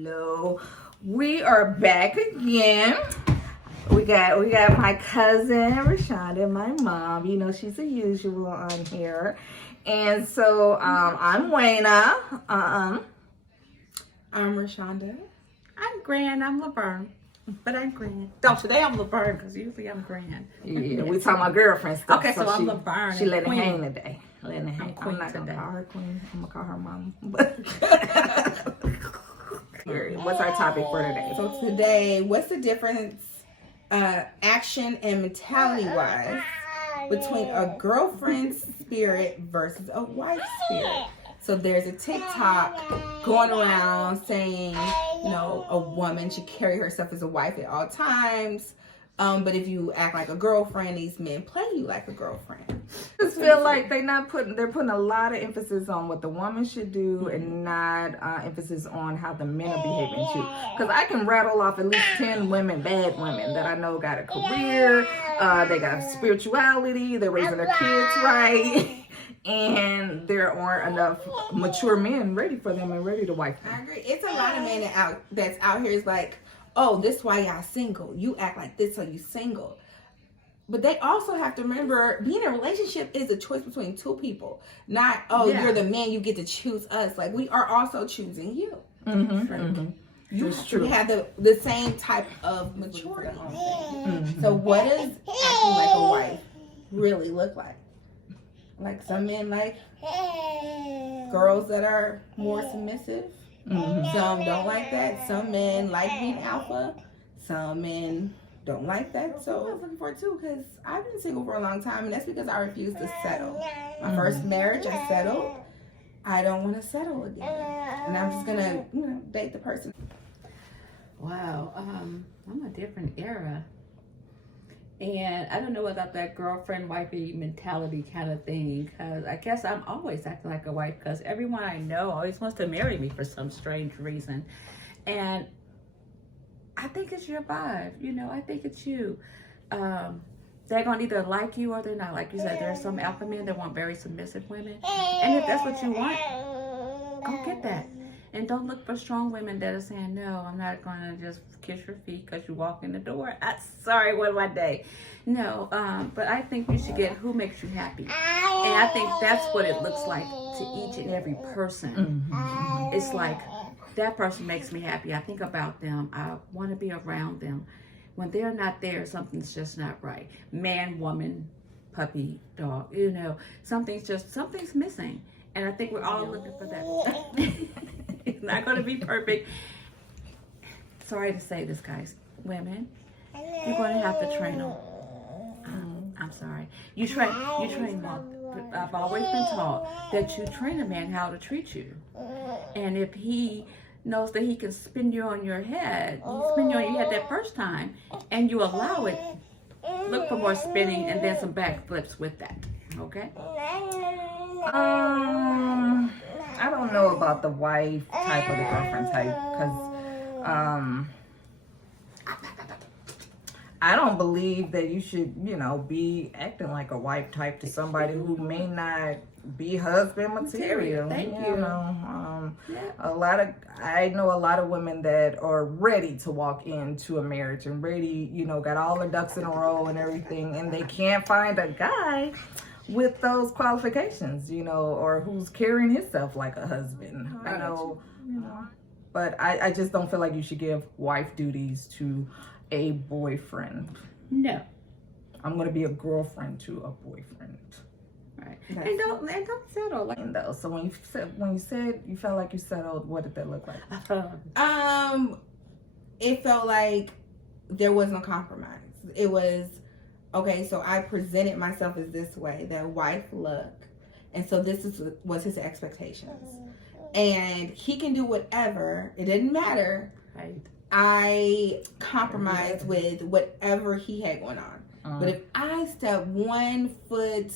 Hello, we are back again. We got my cousin Rushanda and my mom. You know, she's the usual on here. And so I'm Wayna. I'm Rushanda. I'm Grand. I'm LaVerne. But I'm Grand. No, today I'm LaVerne because usually I'm Grand. Yeah, we talking about girlfriend stuff. Okay, so I'm LaVerne. She letting it Queen. hang today. Letting it hang. I'm not gonna call her queen. I'm gonna call her mom. What's our topic for today? So today, what's the difference, action and mentality-wise, between a girlfriend's spirit versus a wife's spirit? So there's a TikTok going around saying, you know, a woman should carry herself as a wife at all times. But if you act like a girlfriend, these men play you like a girlfriend. I just feel like they're putting a lot of emphasis on what the woman should do and not emphasis on how the men are behaving too. Because I can rattle off at least 10 women, bad women that I know got a career, they got spirituality, they're raising their kids right. And there aren't enough mature men ready for them and ready to wife them. I agree. It's a lot of men that's out here is like, oh, this why y'all single. You act like this so you single. But they also have to remember being in a relationship is a choice between two people. Not, you're the man, you get to choose us. Like, we are also choosing you. You have the same type of maturity. So what does acting like a wife really look like? Like, some men like girls that are more submissive. Some don't like that. Some men like being alpha. Some men don't like that. So I was looking for it too, because I've been single for a long time, and that's because I refuse to settle. My first marriage, I settled. I don't want to settle again, and I'm just gonna, date the person. Wow, I'm a different era. And I don't know about that girlfriend, wifey mentality kind of thing, because I guess I'm always acting like a wife because everyone I know always wants to marry me for some strange reason. And I think it's your vibe, I think it's you. They're going to either like you or they're not. Like you said, there are some alpha men that want very submissive women. And if that's what you want, go get that. And don't look for strong women that are saying, no, I'm not going to just kiss your feet because you walk in the door. Sorry, what my day. No, but I think you should get who makes you happy. And I think that's what it looks like to each and every person. It's like, that person makes me happy. I think about them. I want to be around them. When they're not there, something's just not right. Man, woman, puppy, dog, something's missing. And I think we're all looking for that. It's not going to be perfect. Sorry to say this, guys. Women, you're going to have to train them. I'm sorry. You train them. I've always been taught that you train a man how to treat you. And if he knows that he can spin you on your head, that first time, and you allow it, look for more spinning and then some backflips with that. Okay? I don't know about the wife type or the girlfriend type, because I don't believe that you should, be acting like a wife type to somebody who may not be husband material. Thank you. I know a lot of women that are ready to walk into a marriage and ready, got all the ducks in a row and everything, and they can't find a guy with those qualifications, or who's carrying himself like a husband. I know, but I just don't feel like you should give wife duties to a boyfriend. No. I'm going to be a girlfriend to a boyfriend. Right. And don't settle. So when you said you felt like you settled, what did that look like? It felt like there was no compromise. It was, okay, so I presented myself as this way, that wife look, and so this was his expectations, and he can do whatever. It didn't matter. Right. I compromised with whatever he had going on. But if I stepped one foot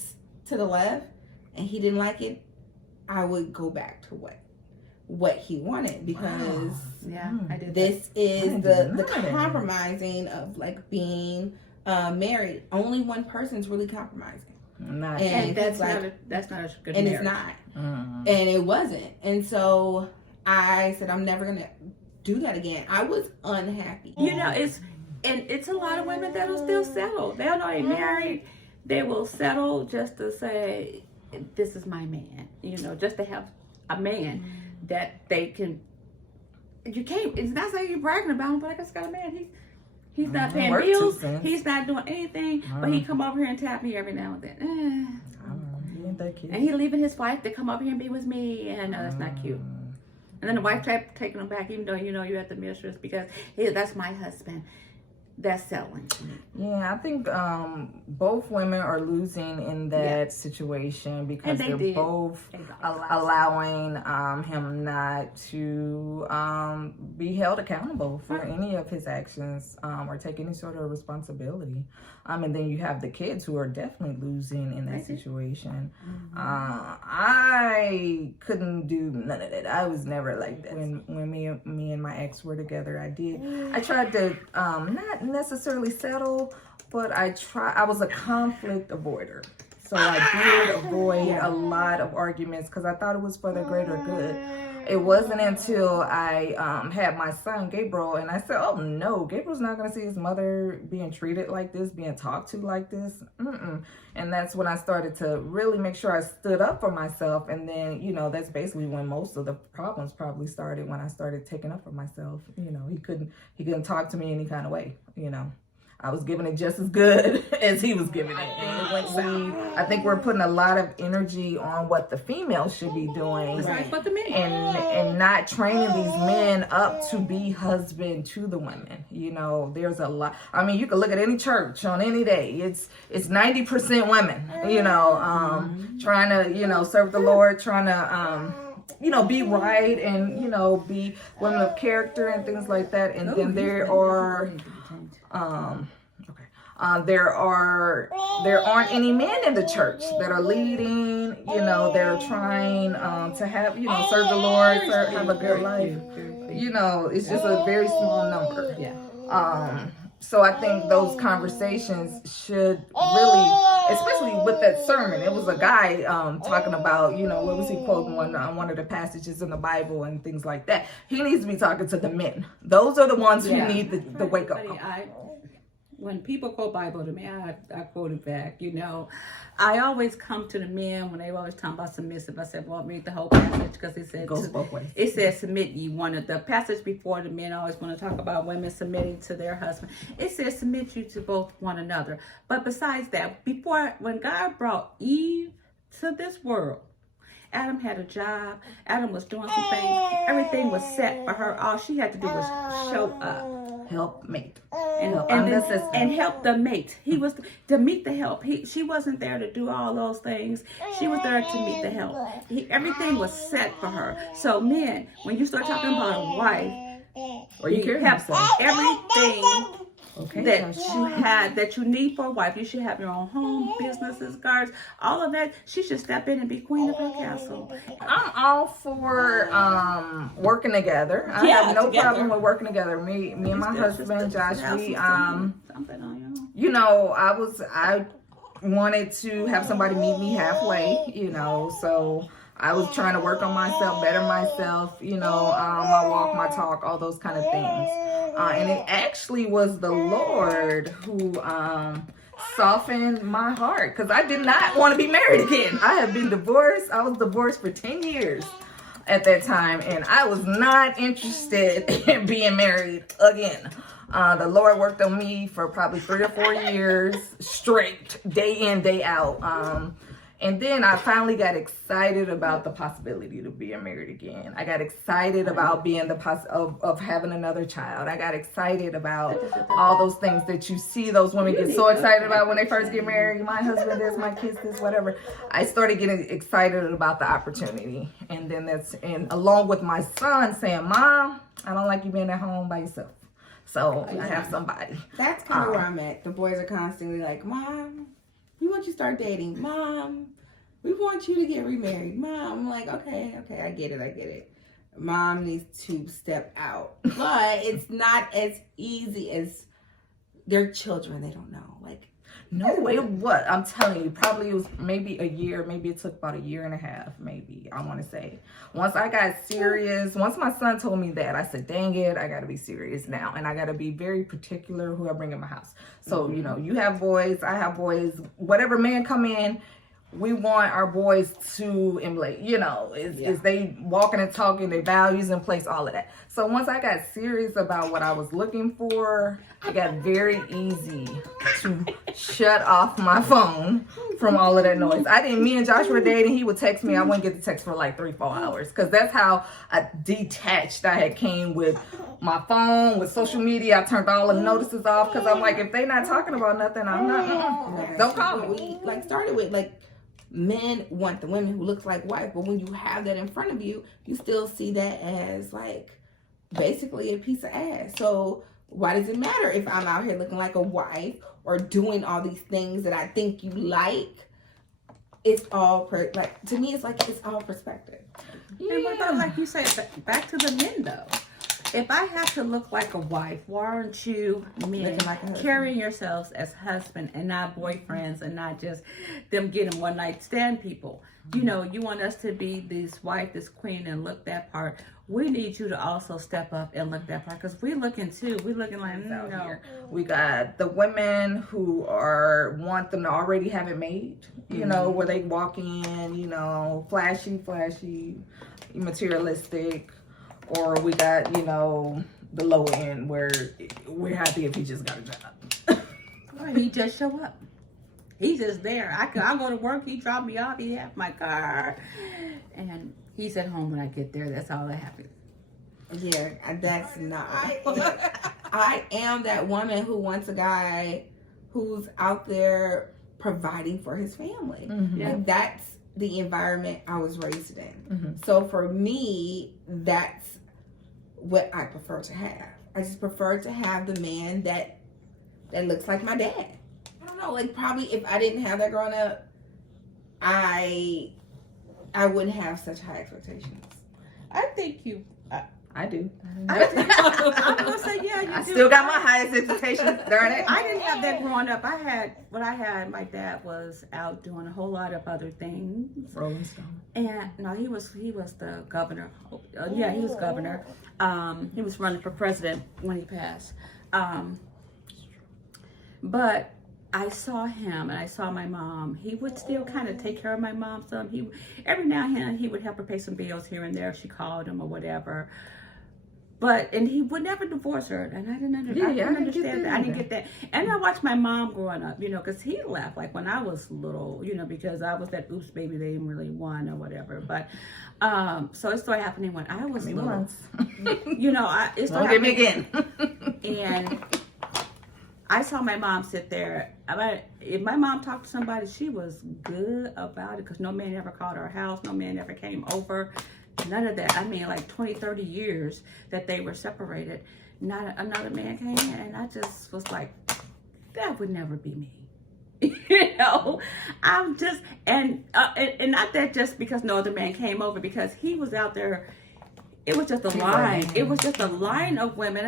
to the left and he didn't like it, I would go back to what he wanted, because I did this is the compromising of like being married. Only one person's really compromising. And that's not a good and marriage. It's not. And it wasn't. And so I said, I'm never gonna do that again. I was unhappy. You know, it's a lot of women that'll still settle. They'll know they're married. They will settle just to say, this is my man. You know, just to have a man that they can. You can't. It's not saying you're bragging about him, but I just got a man. He's not paying bills. He's not doing anything, but he come over here and tap me every now and then. And he leaving his wife to come over here and be with me, and that's not cute. And then the wife tried taking him back, even though you know you're at the mistress, because that's my husband. That's settling. Yeah, I think both women are losing in that situation because they're both allowing him not to be held accountable for any of his actions or take any sort of responsibility. And then you have the kids who are definitely losing in that situation. I couldn't do none of that. I was never like that. When me and my ex were together, I tried to not necessarily settle, but I was a conflict avoider. So I did avoid a lot of arguments because I thought it was for the greater good. It wasn't until I had my son, Gabriel, and I said, oh no, Gabriel's not going to see his mother being treated like this, being talked to like this. And that's when I started to really make sure I stood up for myself. And then, you know, that's basically when most of the problems probably started, when I started taking up for myself. You know, he couldn't talk to me any kind of way, you know. I was giving it just as good as he was giving it. And it went south. I think we're putting a lot of energy on what the female should be doing. But the men. And not training these men up to be husband to the women. You know, there's a lot. I mean, you can look at any church on any day. It's 90% women, you know, trying to, you know, serve the Lord, trying to, you know, be right and, you know, be women of character and things like that. And then there are... there aren't any men in the church that are leading, you know, that are trying to have, you know, serve the Lord, have a good life. You know, it's just a very small number. So I think those conversations should really, especially with that sermon, it was a guy talking about, you know, what was he quoting one of the passages in the Bible and things like that. He needs to be talking to the men. Those are the ones who need the wake up call. When people quote Bible to me, I quote it back. You know, I always come to the men when they always talk about submissive. I said, well, read the whole passage because it said goes both ways. It says submit ye one of the passage before the men always want to talk about women submitting to their husband. It says submit you to both one another. But besides that, when God brought Eve to this world, Adam had a job. Adam was doing some things. Everything was set for her. All she had to do was show up. Help mate. And help the mate. He was to meet the help. She wasn't there to do all those things. She was there to meet the help. Everything was set for her. So men, when you start talking about a wife, or you have everything that you need for a wife. You should have your own home, businesses, cars, all of that. She should step in and be queen of her castle. I'm all for working together. I have no problem with working together. Me and my husband, Josh, we you know, I wanted to have somebody meet me halfway, you know, so I was trying to work on myself, better myself, you know, my walk, my talk, all those kind of things. And it actually was the Lord who softened my heart because I did not want to be married again. I have been divorced. I was divorced for 10 years at that time, and I was not interested in being married again. The Lord worked on me for probably 3 or 4 years straight, day in, day out. And then I finally got excited about the possibility of being married again. I got excited about being of having another child. I got excited about all those things that you see those women get so excited about when they first get married. My husband this, my kids this, whatever. I started getting excited about the opportunity. And then along with my son saying, Mom, I don't like you being at home by yourself. So I have somebody. That's kind of where I'm at. The boys are constantly like, Mom, we want you to start dating. Mom, we want you to get remarried. Mom, I'm like, okay, I get it. Mom needs to step out. But it's not as easy as their children. They don't know. Like, No, it was. I'm telling you, probably it was maybe a year. Maybe it took about a year and a half, maybe, I want to say. Once I got serious, once my son told me that, I said, dang it, I got to be serious now. And I got to be very particular who I bring in my house. So, you know, you have boys, I have boys. Whatever man come in, we want our boys to emulate, you know, is they walking and talking, their values in place, all of that. So once I got serious about what I was looking for, it got very easy to shut off my phone from all of that noise. Me and Josh were dating, he would text me, I wouldn't get the text for like 3-4 hours, because that's how detached I had came with my phone, with social media. I turned all the notices off, because I'm like, if they not talking about nothing, I'm not, don't call me. We started with men want the women who looks like wife, but when you have that in front of you, you still see that as basically a piece of ass. So why does it matter if I'm out here looking like a wife or doing all these things that I think you like? It's all to me, it's it's all perspective. Yeah. And what about, like you said, back to the men though? If I have to look like a wife, why aren't you men carrying yourselves as husband and not boyfriends, and not just them getting one night stand people? You know, you want us to be this wife, this queen, and look that part. We need you to also step up and look that part, because we're looking too. We're looking like out here. We got the women who want them to already have it made, you know, where they walk in, you know, flashy, materialistic. Or we got, you know, the low end where we're happy if he just got a job. He just show up. He's just there. I'll go to work. He drop me off. He have my car. And he's at home when I get there. That's all that happens. Yeah, that's not. I am that woman who wants a guy who's out there providing for his family. And that's the environment I was raised in. So for me, that's what I prefer to have. I just prefer to have the man that looks like my dad. I don't know, probably if I didn't have that growing up, I wouldn't have such high expectations. I think you. I do. I'm gonna say you I still got my highest expectations. Darn it. I didn't have that growing up. My dad was out doing a whole lot of other things. Rolling Stone. And no, he was the governor. He was governor. He was running for president when he passed. But I saw him and I saw my mom. He would still kind of take care of my mom some. Every now and then he would help her pay some bills here and there if she called him or whatever. And he would never divorce her, and I didn't understand that. I didn't get that. And I watched my mom growing up, you know, because he left when I was little, you know, because I was that oops baby they didn't really want or whatever. But so it started happening when I was little. Once. You know, it started Don't get me again. And I saw my mom sit there. If my mom talked to somebody, she was good about it, because no man ever called her house, no man ever came over. None of that. I mean, 20, 30 years that they were separated, not another man came in, and I just was like, that would never be me. You know, I'm just, and not that just because no other man came over, because he was out there. It was just a line. It was just a line of women.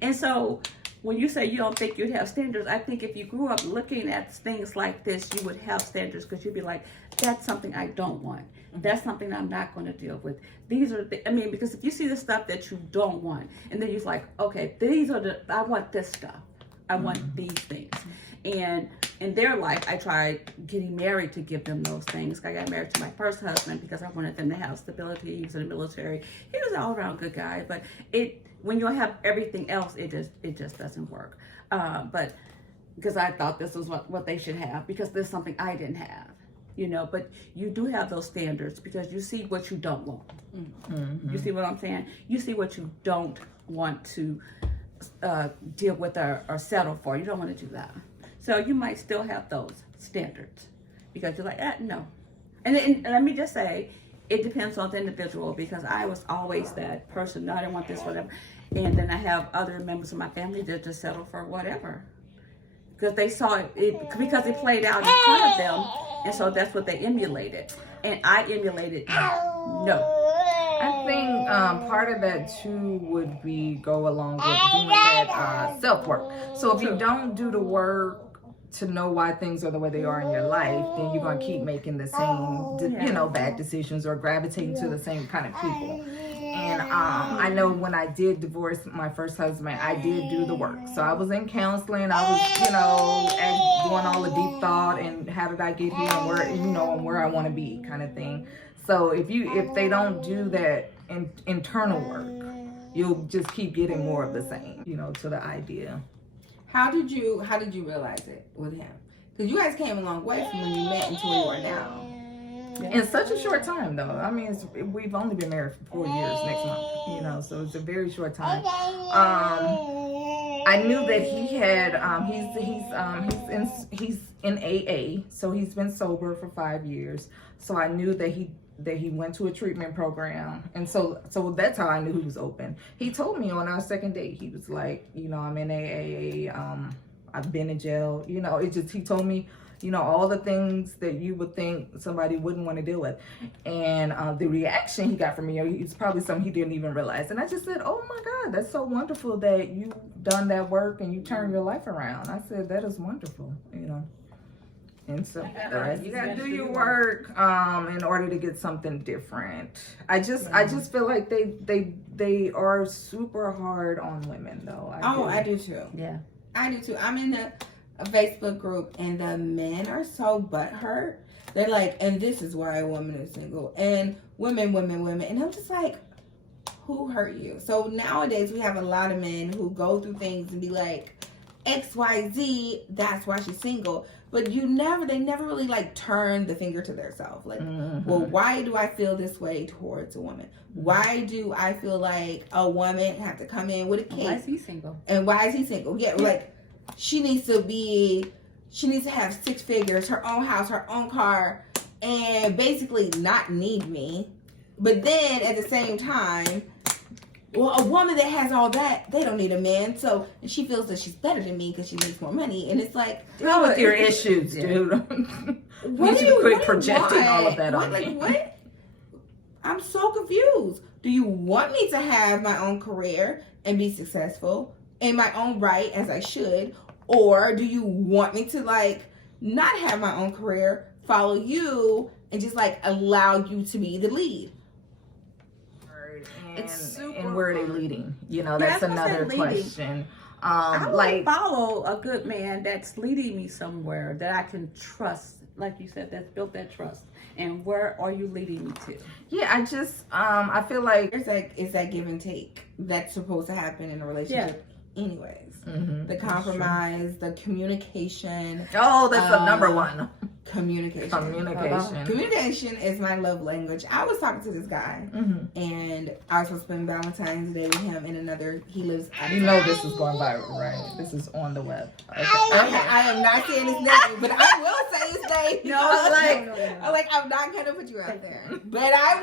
And so when you say you don't think you'd have standards, I think if you grew up looking at things like this, you would have standards, because you'd be like, that's something I don't want. That's something I'm not going to deal with. These are because if you see the stuff that you don't want, and then you're like, okay, I want this stuff. I want these things. And in their life, I tried getting married to give them those things. I got married to my first husband because I wanted them to have stability. He was in the military. He was an all-around good guy, but when you have everything else, it just doesn't work. But because I thought this was what they should have, because there's something I didn't have, you know. But you do have those standards because you see what you don't want. Mm-hmm. You see what I'm saying? You see what you don't want to deal with or settle for. You don't want to do that. So you might still have those standards because you're like, no. And let me just say, it depends on the individual, because I was always that person. No, I don't want this, whatever. And then I have other members of my family that just settle for whatever. Because they saw because it played out in front of them. And so that's what they emulated. And I emulated no. I think part of that too would be go along with doing that self-work. So if you don't do the work to know why things are the way they are in your life, then you're going to keep making the same, you know, bad decisions or gravitating to the same kind of people. And I know when I did divorce my first husband, I did do the work. So I was in counseling. I was, you know, doing all the deep thought and how did I get here and where, you know, and where I want to be kind of thing. So if they don't do that internal work, you'll just keep getting more of the same, you know, to the idea. How did you realize it with him? Because you guys came a long way from when you met into where you are now. In such a short time, though. I mean, we've only been married for 4 years next month, you know, so it's a very short time. I knew that he had he's in AA, so he's been sober for 5 years. So I knew that he went to a treatment program, and so that's how I knew he was open. He told me on our second date, he was like, you know, I'm in AA, I've been in jail, you know, he told me, you know, all the things that you would think somebody wouldn't want to deal with. And the reaction he got from me, it's probably something he didn't even realize. And I just said, oh my God, that's so wonderful that you've done that work and you turned your life around. I said, that is wonderful, you know. And so you gotta do your work in order to get something different. I just feel like they are super hard on women, though. I do too. Yeah, I do too. I'm in a Facebook group, and the men are so butthurt. They're like, and this is why a woman is single, and women, and I'm just like, who hurt you? So nowadays we have a lot of men who go through things and be like, XYZ, that's why she's single. But they never really like turn the finger to themselves. Like, well, why do I feel this way towards a woman? Why do I feel like a woman have to come in with a kid? Why is he single? And why is he single? Yeah, like she needs to have 6 figures, her own house, her own car, and basically not need me. But then at the same time, well, a woman that has all that, they don't need a man. So, and she feels that she's better than me because she makes more money. And it's like, deal with your issues, dude. What do you quit projecting all of that on me? What? I'm so confused. Do you want me to have my own career and be successful in my own right, as I should? Or do you want me to like not have my own career, follow you, and just like allow you to be the lead? And where are they leading? You know, that's another question. I would follow a good man that's leading me somewhere that I can trust, like you said, that's built that trust. And where are you leading me to? Yeah, I just I feel like it's that give and take that's supposed to happen in a relationship anyways. The compromise, the communication. Oh, that's the number one. Communication. Communication is my love language. I was talking to this guy, and I was supposed to spend Valentine's Day with him in another. He lives. You know this is going viral, right? This is on the web. Okay. I am not saying his name, but I will say his name. No. I'm not gonna put you out there, but I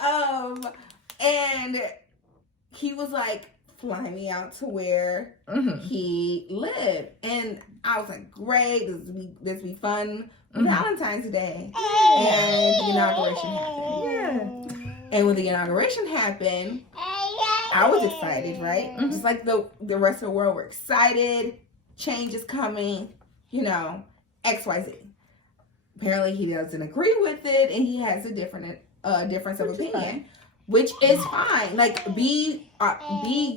will. And he was like, fly me out to where he lived, and I was like, great, this be fun. Valentine's Day, and the inauguration happened. And when the inauguration happened, I was excited, right? Just like the rest of the world were excited. Change is coming, you know, XYZ. Apparently, he doesn't agree with it, and he has a difference of opinion. Which is fine. Like, be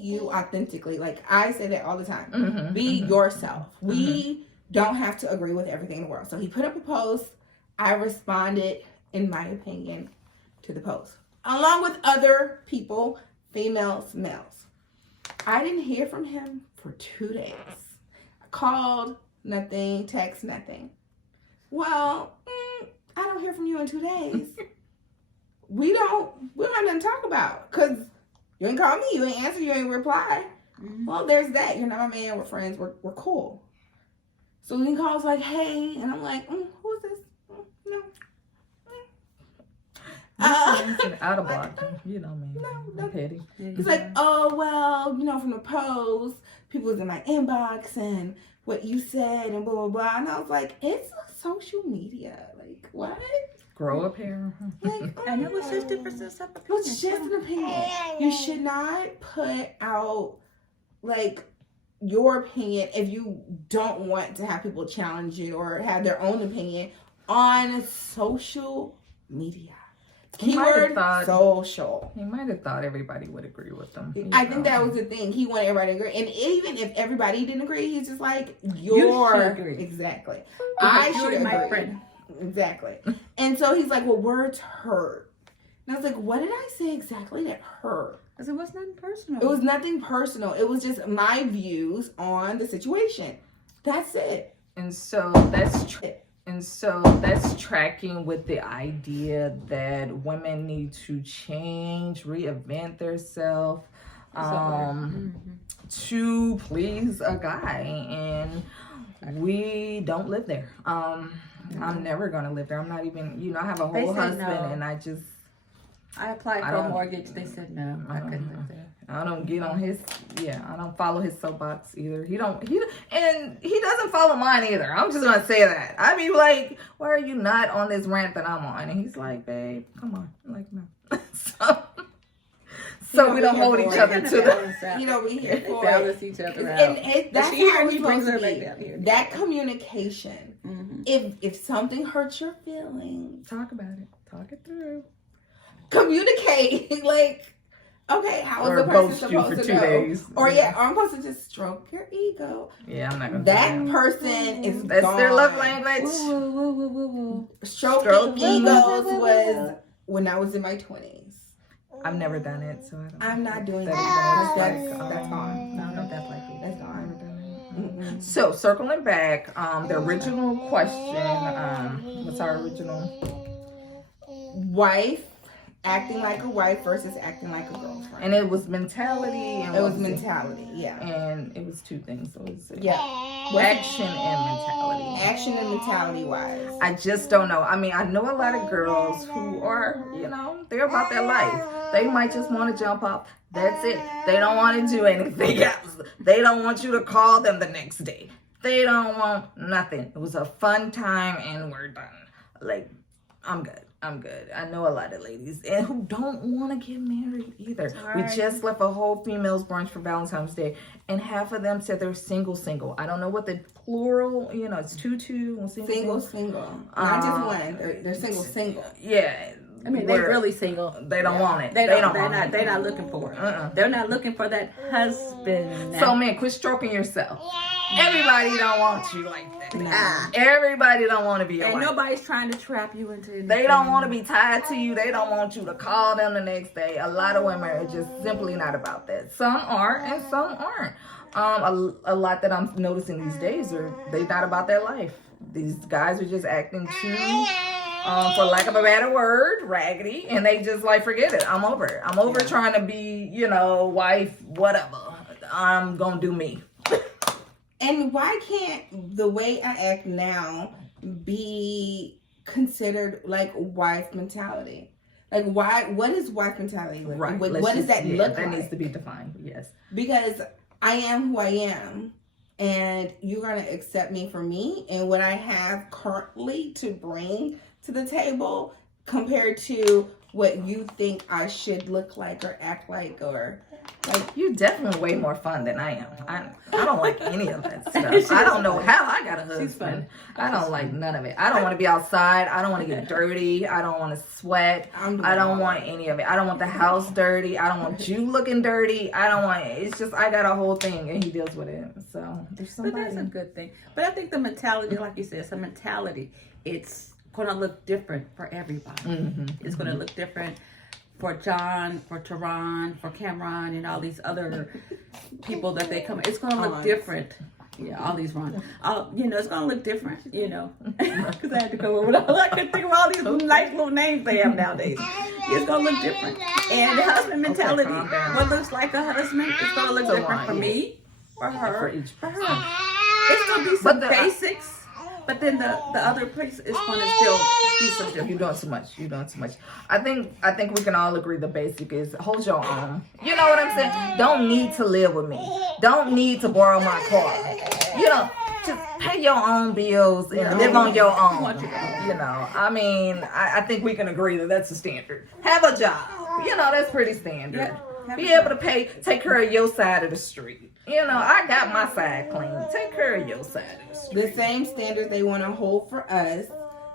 you authentically. Like, I say that all the time. Be yourself. We don't have to agree with everything in the world. So he put up a post. I responded, in my opinion, to the post. Along with other people, females, males. I didn't hear from him for 2 days. I called, nothing. Text, nothing. Well, I don't hear from you in 2 days. We don't have nothing to talk about because you ain't call me, you ain't answer, you ain't reply. Well, there's that. You're not my man. We're friends. We're cool. So he calls like, hey, and I'm like, who is this? No. Out of block, you know me. No. Petty. He's like, oh well, you know, from the post, people was in my inbox and what you said and blah blah blah. And I was like, it's social media. Like what? Grow up here. Like, and it was just differences of opinion. It was just an opinion. You should not put out like your opinion if you don't want to have people challenge it or have their own opinion on social media. Keyword social. He might have thought everybody would agree with him. I think that was the thing. He wanted everybody to agree. And even if everybody didn't agree, he's just like, You should agree. Exactly. Because I should you're agree. my friend. Exactly. And so he's like, well, words hurt. And I was like, what did I say exactly that hurt? Because it was nothing personal. It was nothing personal. It was just my views on the situation. That's it. And so that's tracking with the idea that women need to change, reinvent themselves, to please a guy, and we don't live there. I'm never gonna live there. I'm not even. I have a whole husband, no. And I applied for a mortgage. They said no. I couldn't live there. I don't get on his. I don't follow his soapbox either. He doesn't follow mine either. I'm just gonna say that. I be like, why are you not on this rant that I'm on? And he's like, babe, come on. I'm like, no. So we don't hold each other to the. We here for balance each other out. And that's how he brings her back down here. That communication. Mm-hmm. If something hurts your feelings, talk about it. Talk it through. Communicate. Like, okay, how is the person supposed to 2 days? Or I'm supposed to just stroke your ego. Yeah, I'm not gonna. That person is that's gone. Their love language. Stroking egos was when I was in my 20s. I've never done it, so I'm not doing that. That's gone. No, not that likely. That's gone. Mm-hmm. So circling back, the original question. What's our original? Wife acting like a wife versus acting like a girlfriend. And it was mentality. And it was mentality, yeah. And it was two things. So it was, action and mentality. Action and mentality wise. I just don't know. I mean, I know a lot of girls who are, they're about their life. They might just want to jump off. That's it. They don't want to do anything else. They don't want you to call them the next day. They don't want nothing. It was a fun time and we're done. Like, I'm good. I know a lot of ladies and who don't want to get married either. We just left a whole females brunch for Valentine's Day, and half of them said they're single. I don't know what the plural, it's two, single. Not just one. They're single. Yeah. I mean, they're really single. They don't want it. They're not looking for it. They're not looking for that husband. So, man, quit stroking yourself. Everybody don't want you like that. Nah. Everybody don't want to be your wife. And nobody's trying to trap you into anything. They don't want to be tied to you. They don't want you to call them the next day. A lot of women are just simply not about that. Some are and some aren't. A lot that I'm noticing these days they're not about their life. These guys are just acting too, for lack of a better word, raggedy, and they just like, forget it. I'm over it. I'm over trying to be, wife, whatever. I'm gonna do me. And why can't the way I act now be considered like wife mentality? Like, what is wife mentality? Right. What does that look like? That needs to be defined, yes. Because I am who I am, and you're going to accept me for me and what I have currently to bring to the table compared to what you think I should look like or act like or... Like, you're definitely way more fun than I am. I don't like any of that stuff. I don't know how I got a husband. I don't like none of it. I don't want to be outside. I don't want to get dirty. I don't want to sweat. I don't want any of it. I don't want the house dirty. I don't want you looking dirty. I don't want it. It's just I got a whole thing and he deals with it. So there's somebody. But that's a good thing. But I think the mentality, like you said, it's a mentality. It's going to look different for everybody. Mm-hmm. It's going to look different for John, for Tehran, for Cameron, and all these other people that they come. It's going to look different. Yeah, all these Ron. It's going to look different, Because I had to come up with I couldn't think of all these nice little names they have nowadays. It's going to look different. And the husband mentality, what looks like a husband, it's going to look different for me, for her, for her. It's going to be some basics. But then the other place is going to still be some different. You're doing too much. I think we can all agree the basic is hold your own. You know what I'm saying? Don't need to live with me. Don't need to borrow my car. Just pay your own bills and live on your own. I mean, I think we can agree that that's a standard. Have a job. That's pretty standard. Be able to take care of your side of the street. You know, I got my side clean. Take care of your side of the street. The same standards they want to hold for us.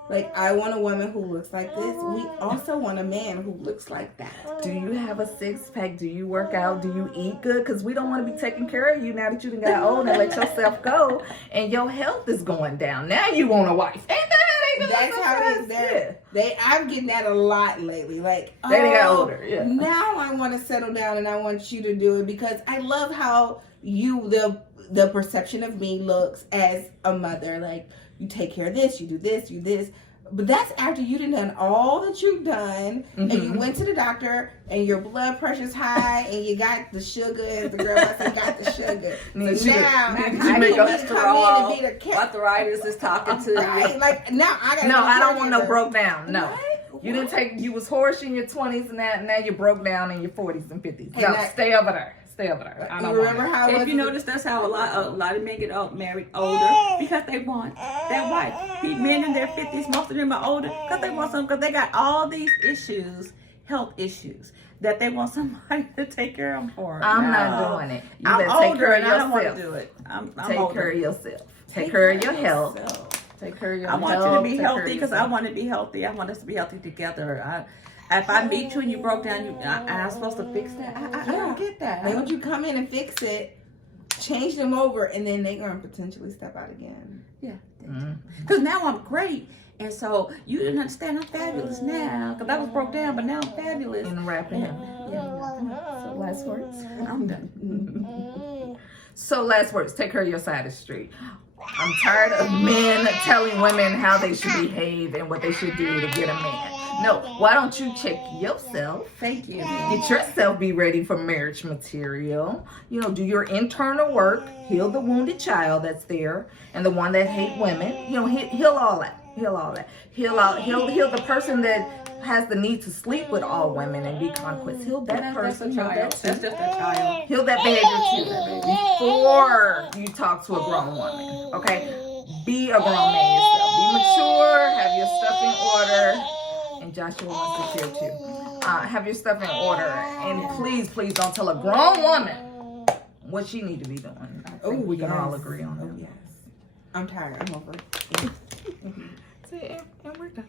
Like, I want a woman who looks like this. We also want a man who looks like that. Do you have a six-pack? Do you work out? Do you eat good? Because we don't want to be taking care of you now that you done got old and let yourself go and your health is going down. Now you want a wife. That's how it is. I'm getting that a lot lately. Like, they got older. Yeah. Now I want to settle down and I want you to do it because I love how the perception of me looks as a mother. Like, you take care of this, you do this, you do this. But that's after you done all that you've done, and you went to the doctor, and your blood pressure's high, and you got the sugar, as the girl said, got the sugar. So now, I need to come in and be the arthritis is talking to right? you. Like, now I got No, I don't want no broke down. No. Right? You didn't you was horse in your 20s and now you broke down in your 40s and 50s. Hey, No, stay over there. Stay over there. I don't remember how if you notice, that's how a lot of men get married older because they want that wife. Men in their 50s, most of them are older because they want something, because they got all these issues, health issues, that they want somebody to take care of them for. I'm not doing it. You I'm better older take care of and I don't want yourself. to do it. I'm Take older. care of yourself. Take care of your health. Take care of your health. I want you to be healthy because I want to be healthy. I want us to be healthy together. If I meet you and you broke down, I'm supposed to fix that. I don't get that. They want you to come in and fix it, change them over, and then they're going to potentially step out again. Yeah. Because now I'm great. And so you didn't understand I'm fabulous now. Because I was broke down, but now I'm fabulous. And wrapping him. So last words. I'm done. So last words. Take care of your side of the street. I'm tired of men telling women how they should behave and what they should do to get a man. No, why don't you check yourself? Thank you. Get yourself be ready for marriage material. You know, do your internal work, heal the wounded child that's there, and the one that hate women. You know, heal all that. Heal all that. Heal the person that has the need to sleep with all women and be conquest. Heal that person. Heal that too. That's just a child. Heal that behavior too. Before you talk to a grown woman. Okay? Be a grown man yourself. Be mature. Have your stuff in order. And Joshua wants to share too. Have your stuff in order. And please don't tell a grown woman what she need to be doing. I think we can all agree on that. Oh, yes. I'm tired. I'm over it. See, and we're done.